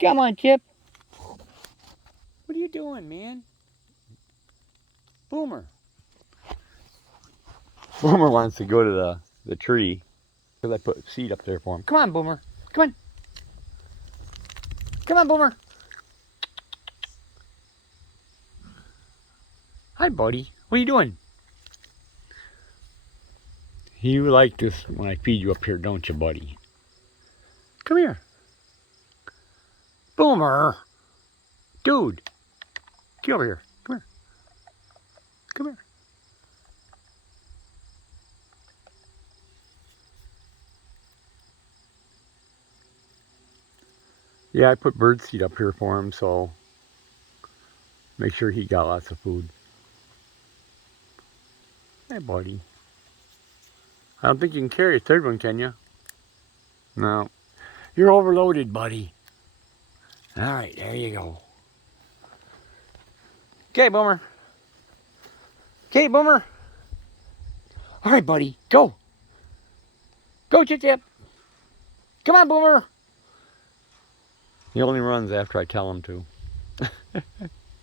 Come on, Chip. What are you doing, man? Boomer. Boomer wants to go to the tree because I put seed up there for him. Come on, Boomer. Come on. Come on, Boomer. Hi, buddy. What are you doing? You like this when I feed you up here, don't you, buddy? Come here. Boomer. Dude. Get over here. Come here. Come here. Yeah, I put bird seed up here for him, so make sure he got lots of food. Hey, buddy. I don't think you can carry a third one, can you? No. You're overloaded, buddy. All right, there you go. Okay, Boomer. Okay, Boomer. All right, buddy. Go. Go, Chip Chip. Come on, Boomer. He only runs after I tell him to.